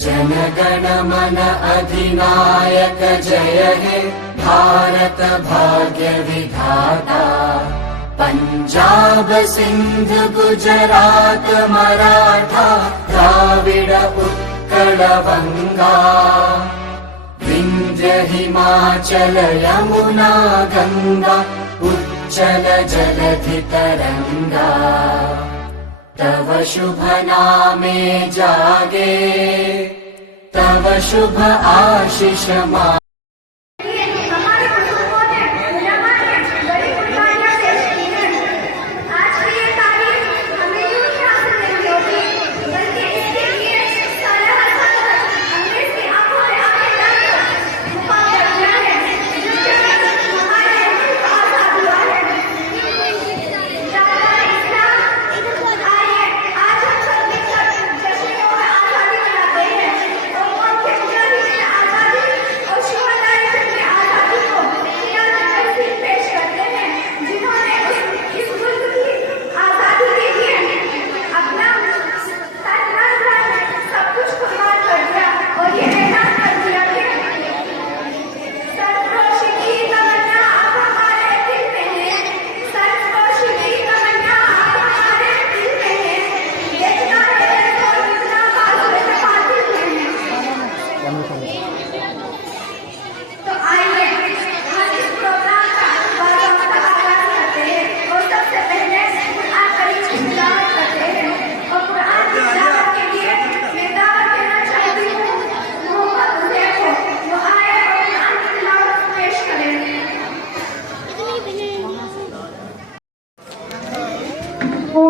जनगण मन अधिनायक जय हे भारत भाग्य विधाता। पंजाब सिंध गुजरात मराठा द्राविड उत्कल बंगा। विंध्य हिमाचल यमुना गंगा उच्चल जलधि तरंगा। तव शुभ नामे जागे तव शुभ आशीष मा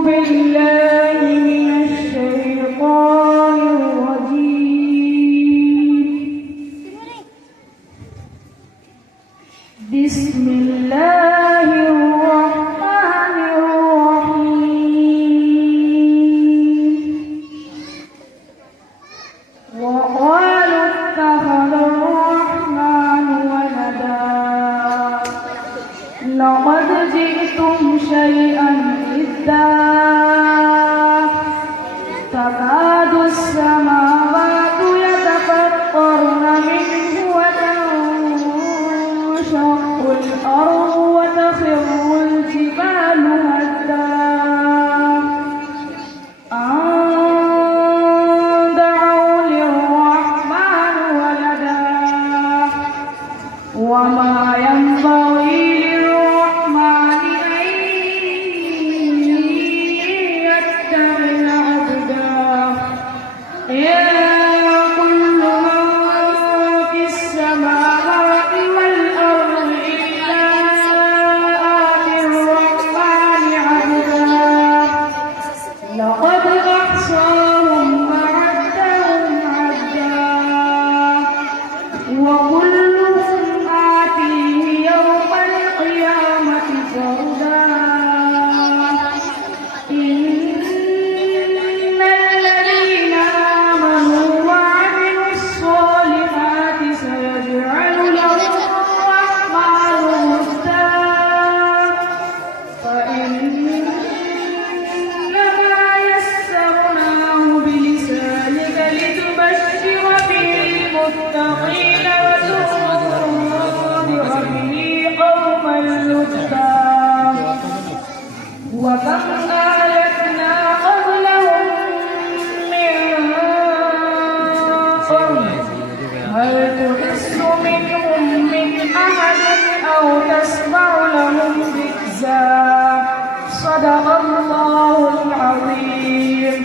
بالله من الشيطان الرجيم. بسم الله الرحمن الرحيم. وقالوا اتخذ الرحمن ولدا لقد جئتم شيئا إدا. تكاد السماوات يتفطرن منه وتنشق الأرض وتخر الجبال هدا أن دعوا للرحمن ولدا وما ينبغي للرحمن أن يتخذ عبدا. إن كل من في السماوات والأرض إلا آتي الرحمن عبدا. لقد أحصاهم وعدهم عدا وكلهم آتيه يوم القيامة فردا. إن الذين آمنوا وعملوا الصالحات سيجعل لهم الرحمن ودا. فإنما يسرناه بلسانك لتبشر به المتقين وتنذر به قوما لدا. وكم أهلكنا قبلهم من قرن هل تحس منهم من أحد أو تسمع لهم ركزا. صدق الله العظيم.